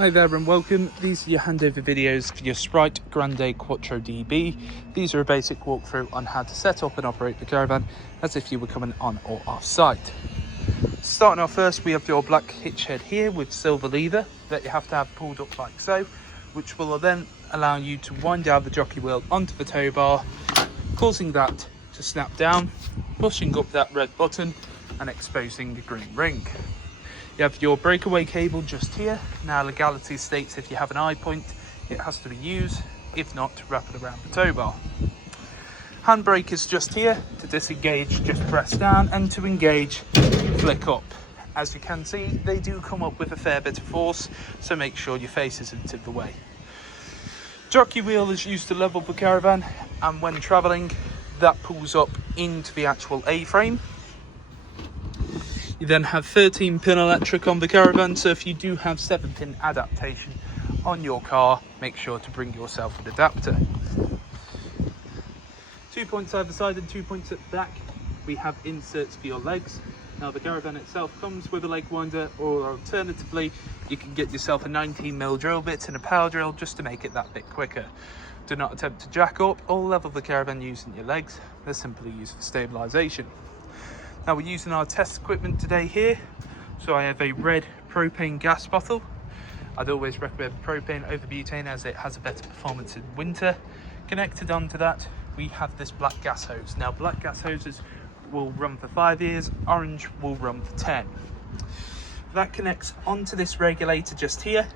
Hi there and welcome. These are your handover videos for your Sprite Grande Quattro DB. These are a basic walkthrough on how to set up and operate the caravan as if you were coming on or off site. Starting off first, we have your black hitch head here with silver lever that you have to have pulled up like so, which will then allow you to wind down the jockey wheel onto the tow bar, causing that to snap down, pushing up that red button and exposing the green ring. You have your breakaway cable just here. Now legality states if you have an eye point, it has to be used. If not, wrap it around the tow bar. Handbrake is just here. To disengage, just press down, and to engage, flick up. As you can see, they do come up with a fair bit of force, so make sure your face isn't in the way. Jockey wheel is used to level the caravan, and when travelling, that pulls up into the actual A-frame. You then have 13-pin electric on the caravan, so if you do have 7-pin adaptation on your car, make sure to bring yourself an adapter. 2 points either side and 2 points at the back. We have inserts for your legs. Now the caravan itself comes with a leg winder, or alternatively, you can get yourself a 19mm drill bit and a power drill just to make it that bit quicker. Do not attempt to jack up or level the caravan using your legs. They're simply used for stabilisation. Now we're using our test equipment today here, so I have a red propane gas bottle. I'd always recommend propane over butane as it has a better performance in winter. Connected onto that, we have this black gas hose. Now black gas hoses will run for 5 years, orange will run for 10. That connects onto this regulator just here.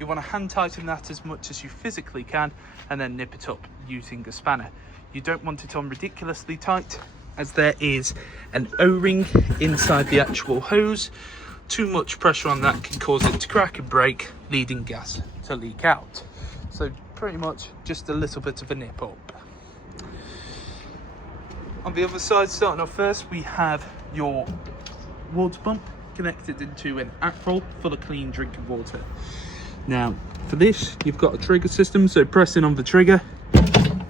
You want to hand tighten that as much as you physically can and then nip it up using a spanner. You don't want it on ridiculously tight, as there is an O-ring inside the actual hose. Too much pressure on that can cause it to crack and break, leading gas to leak out. So pretty much just a little bit of a nip up. On the other side, starting off first, we have your water pump connected into an aqua full of clean drinking water. Now for this, you've got a trigger system, so pressing on the trigger,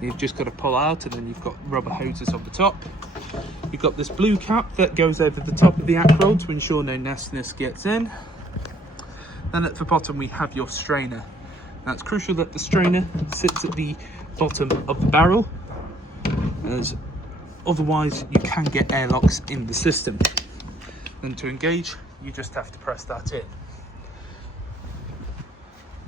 you've just got to pull out, and then you've got rubber hoses on the top. You've got this blue cap that goes over the top of the aqua to ensure no nastiness gets in. Then at the bottom we have your strainer. Now it's crucial that the strainer sits at the bottom of the barrel, as otherwise you can get airlocks in the system. Then to engage, you just have to press that in.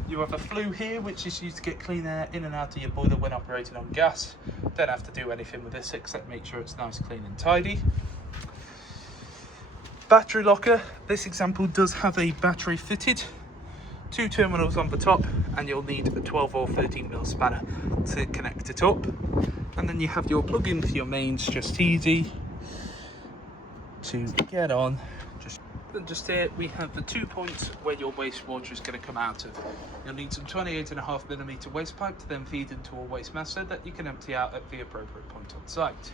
You have a flue here, which is used to get clean air in and out of your boiler when operating on gas. Don't have to do anything with this except make sure it's nice, clean and tidy. Battery locker. This example does have a battery fitted. 2 terminals on the top, and you'll need a 12 or 13mm spanner to connect it up. And then you have your plug-in for your mains, just easy to get on. Just here we have the 2 points where your wastewater is going to come out of. You'll need some 28.5mm waste pipe to then feed into a waste master that you can empty out at the appropriate point on site.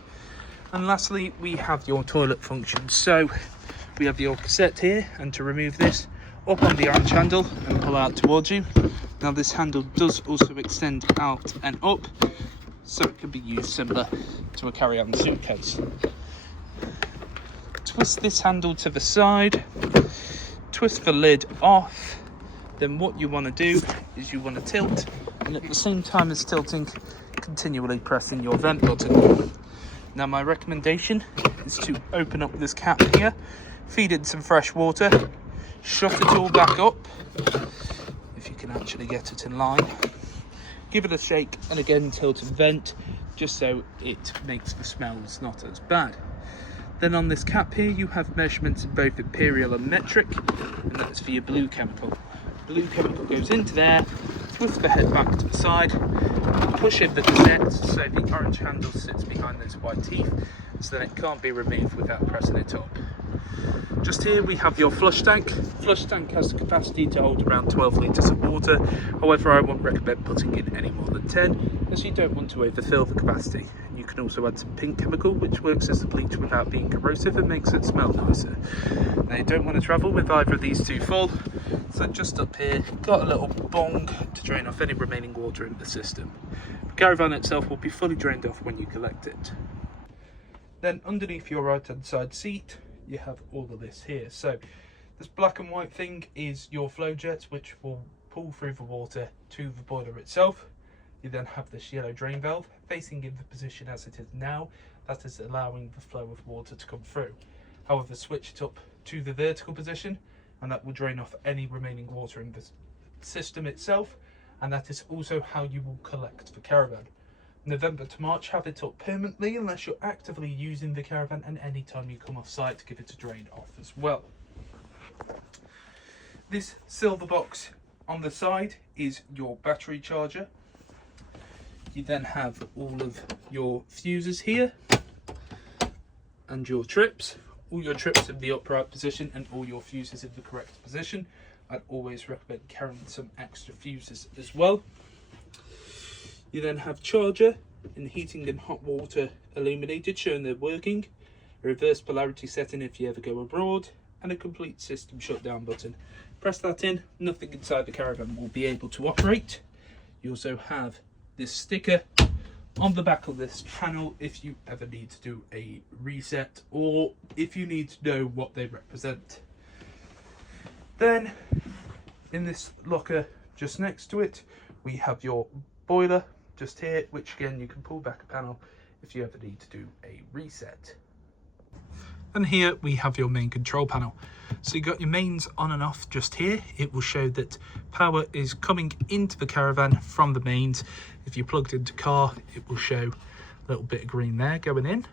And lastly, we have your toilet function. So we have your cassette here, and to remove this, up on the orange handle and pull out towards you. Now this handle does also extend out and up, so it can be used similar to a carry-on suitcase. Twist this handle to the side, twist the lid off. Then what you want to do is you want to tilt, and at the same time as tilting, continually pressing your vent button. Now my recommendation is to open up this cap here, feed in some fresh water, shut it all back up, if you can actually get it in line. Give it a shake, and again tilt and vent, just so it makes the smells not as bad. Then on this cap here, you have measurements in both imperial and metric, and that's for your blue chemical. Blue chemical goes into there, twist the head back to the side, push in the cassette so the orange handle sits behind those white teeth, so that it can't be removed without pressing it up. Just here we have your flush tank. Flush tank has the capacity to hold around 12 litres of water. However, I won't recommend putting in any more than 10, as you don't want to overfill the capacity. You can also add some pink chemical, which works as a bleach without being corrosive and makes it smell nicer. Now you don't want to travel with either of these two full, so just up here, got a little bong to drain off any remaining water in the system. The caravan itself will be fully drained off when you collect it. Then underneath your right hand side seat, you have all of this here. So this black and white thing is your flow jets, which will pull through the water to the boiler itself. You then have this yellow drain valve facing in the position as it is now. That is allowing the flow of water to come through. However, switch it up to the vertical position and that will drain off any remaining water in the system itself, and that is also how you will collect the caravan. November to March, have it up permanently unless you're actively using the caravan, and any time you come off site, give it a drain off as well. This silver box on the side is your battery charger. You then have all of your fuses here and your trips. All your trips in the upright position and all your fuses in the correct position. I'd always recommend carrying some extra fuses as well. You then have charger and heating and hot water illuminated, showing they're working. A reverse polarity setting if you ever go abroad, and a complete system shutdown button. Press that in, nothing inside the caravan will be able to operate. You also have this sticker on the back of this panel if you ever need to do a reset or if you need to know what they represent. Then in this locker just next to it we have your boiler just here, which again you can pull back a panel if you ever need to do a reset. And here we have your main control panel. So you got your mains on and off just here. It will show that power is coming into the caravan from the mains. If you plugged into car, it will show a little bit of green there going in.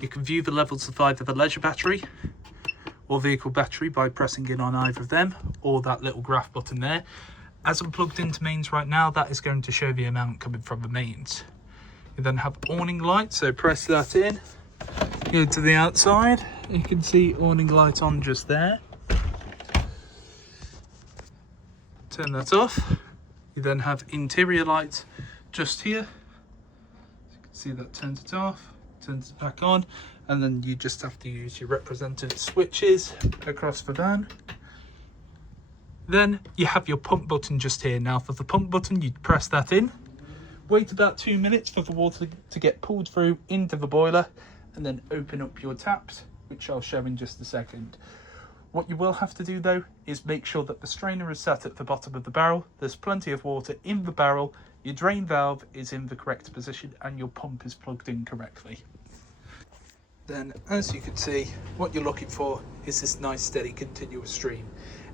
You can view the levels of either the leisure battery or vehicle battery by pressing in on either of them, or that little graph button there. As I'm plugged into mains right now, that is going to show the amount coming from the mains. You then have awning light, so press that in. Go to the outside, you can see awning light on just there. Turn that off. You then have interior lights just here. You can see that turns it off, turns it back on, and then you just have to use your represented switches across the van. Then you have your pump button just here. Now for the pump button, you press that in. Wait about 2 minutes for the water to get pulled through into the boiler, and then open up your taps, which I'll show in just a second. What you will have to do though is make sure that the strainer is set at the bottom of the barrel, there's plenty of water in the barrel, your drain valve is in the correct position, and your pump is plugged in correctly. Then as you can see, what you're looking for is this nice steady continuous stream.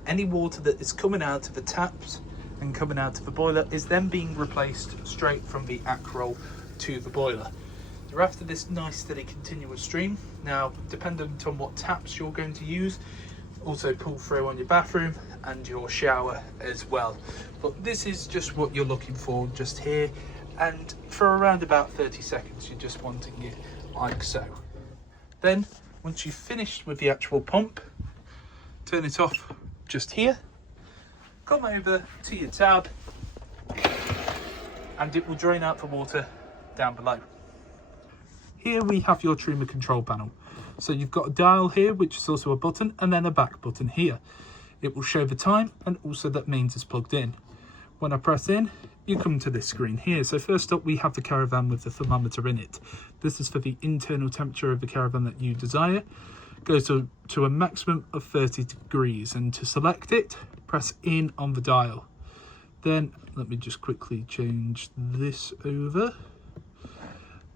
Any water that is coming out of the taps and coming out of the boiler is then being replaced straight from the ack roll to the boiler. You're after this nice steady continuous stream. Now, dependent on what taps you're going to use, also pull through on your bathroom and your shower as well. But this is just what you're looking for just here, and for around about 30 seconds you're just wanting it like so. Then once you've finished with the actual pump, turn it off just here, come over to your tab, and it will drain out the water down below. Here we have your Truma control panel. So you've got a dial here, which is also a button, and then a back button here. It will show the time and also that mains is plugged in. When I press in, you come to this screen here. So first up, we have the caravan with the thermometer in it. This is for the internal temperature of the caravan that you desire. Goes to a maximum of 30 degrees, and to select it, press in on the dial. Then let me just quickly change this over.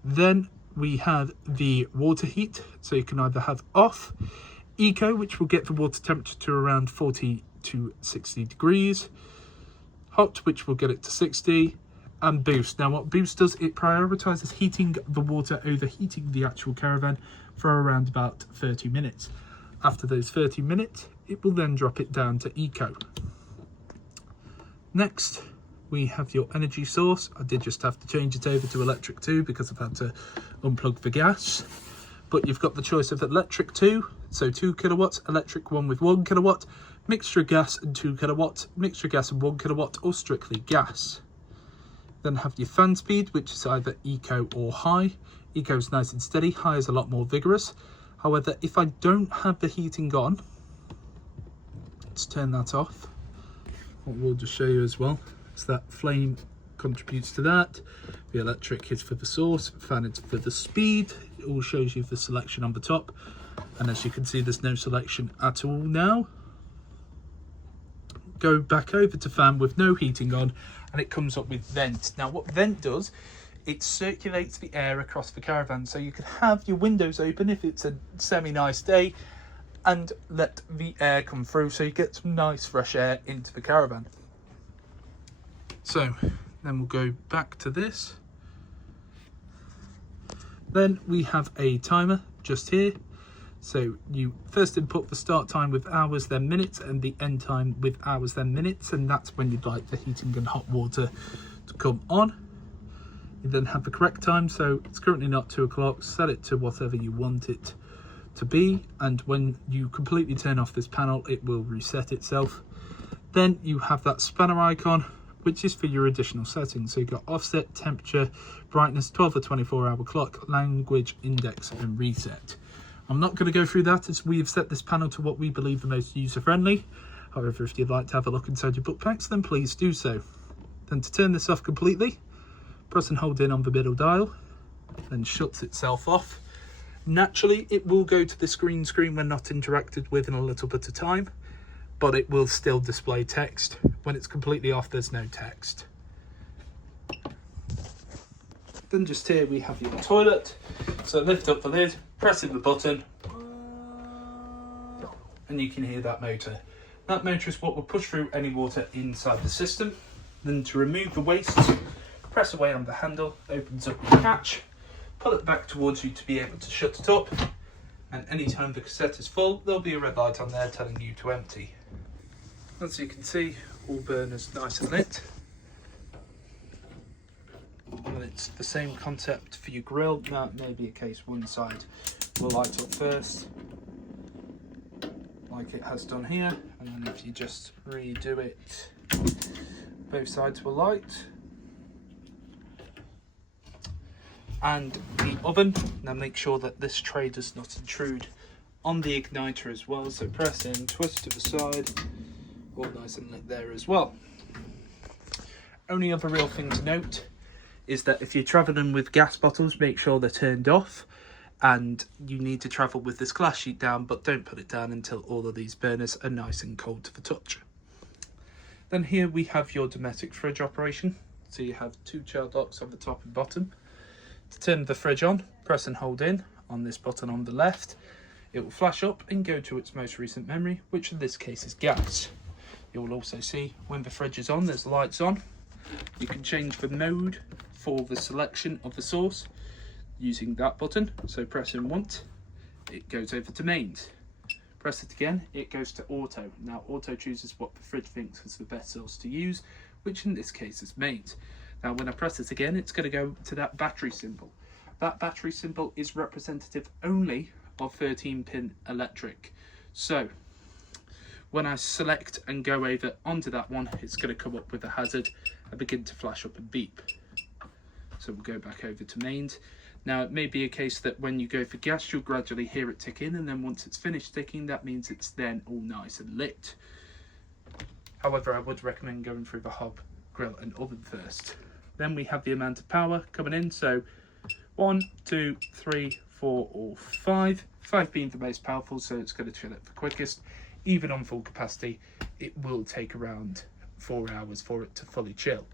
Then we have the water heat, so you can either have off, eco, which will get the water temperature to around 40 to 60 degrees, hot, which will get it to 60, and boost. Now what boost does, it prioritizes heating the water over heating the actual caravan for around about 30 minutes. After those 30 minutes, it will then drop it down to eco. Next, we have your energy source. I did just have to change it over to electric 2 because I've had to unplug the gas. But you've got the choice of electric 2, so 2 kilowatts, electric 1 with 1 kilowatt, mixture gas and 2 kilowatts, mixture gas and 1 kilowatt, or strictly gas. Then have your fan speed, which is either eco or high. Eco is nice and steady, high is a lot more vigorous. However, if I don't have the heating on, let's turn that off. What we'll just show you as well, that flame contributes to that. The electric is for the source, fan is for the speed. It all shows you the selection on the top, and as you can see, there's no selection at all now. go back over to fan with no heating on, and it comes up with vent. Now what vent does, it circulates the air across the caravan, so you can have your windows open if it's a semi-nice day and let the air come through, so you get some nice fresh air into the caravan. So then we'll go back to this. Then we have a timer just here. So you first input the start time with hours then minutes, and the end time with hours then minutes, and that's when you'd like the heating and hot water to come on. You then have the correct time, so it's currently not 2 o'clock, set it to whatever you want it to be, and when you completely turn off this panel it will reset itself. Then you have that spanner icon, which is for your additional settings. So you've got offset, temperature, brightness, 12 or 24 hour clock, language, index and reset. I'm not going to go through that, as we have set this panel to what we believe the most user friendly. However, if you'd like to have a look inside your book packs, then please do so. Then to turn this off completely, press and hold in on the middle dial, then shuts itself off. Naturally, it will go to the green screen when not interacted with in a little bit of time, but it will still display text. When it's completely off, there's no text. Then just here we have your toilet. So lift up the lid, pressing the button, and you can hear that motor. That motor is what will push through any water inside the system. Then to remove the waste, press away on the handle, opens up the catch, pull it back towards you to be able to shut it up, and anytime the cassette is full, there'll be a red light on there telling you to empty. As you can see, all burners nice and lit. And it's the same concept for your grill. That may be a case one side will light up first, like it has done here, and then if you just redo it, both sides will light. And the oven, now make sure that this tray does not intrude on the igniter as well, so press in, twist to the side, all nice and lit there as well. Only other real thing to note is that if you're travelling with gas bottles, make sure they're turned off, and you need to travel with this glass sheet down, but don't put it down until all of these burners are nice and cold to the touch. Then here we have your domestic fridge operation. So you have 2 child locks on the top and bottom. To turn the fridge on, press and hold in on this button on the left. It will flash up and go to its most recent memory, which in this case is gas. You will also see when the fridge is on, there's lights on. You can change the mode for the selection of the source using that button. So press in once, it goes over to mains. Press it again, it goes to auto. Now auto chooses what the fridge thinks is the best source to use, which in this case is mains. Now when I press it again, it's going to go to that battery symbol. That battery symbol is representative only of 13-pin electric. So when I select and go over onto that one, it's going to come up with a hazard and begin to flash up and beep. So we'll go back over to mains. Now it may be a case that when you go for gas, you'll gradually hear it tick in, and then once it's finished ticking, that means it's then all nice and lit. However, I would recommend going through the hob, grill and oven first. Then we have the amount of power coming in, so 1, 2, 3, 4 or 5. 5 being the most powerful, so it's going to chill it the quickest. Even on full capacity, it will take around 4 hours for it to fully chill.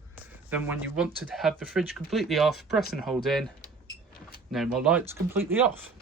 Then when you want to have the fridge completely off, press and hold in. No more lights, completely off.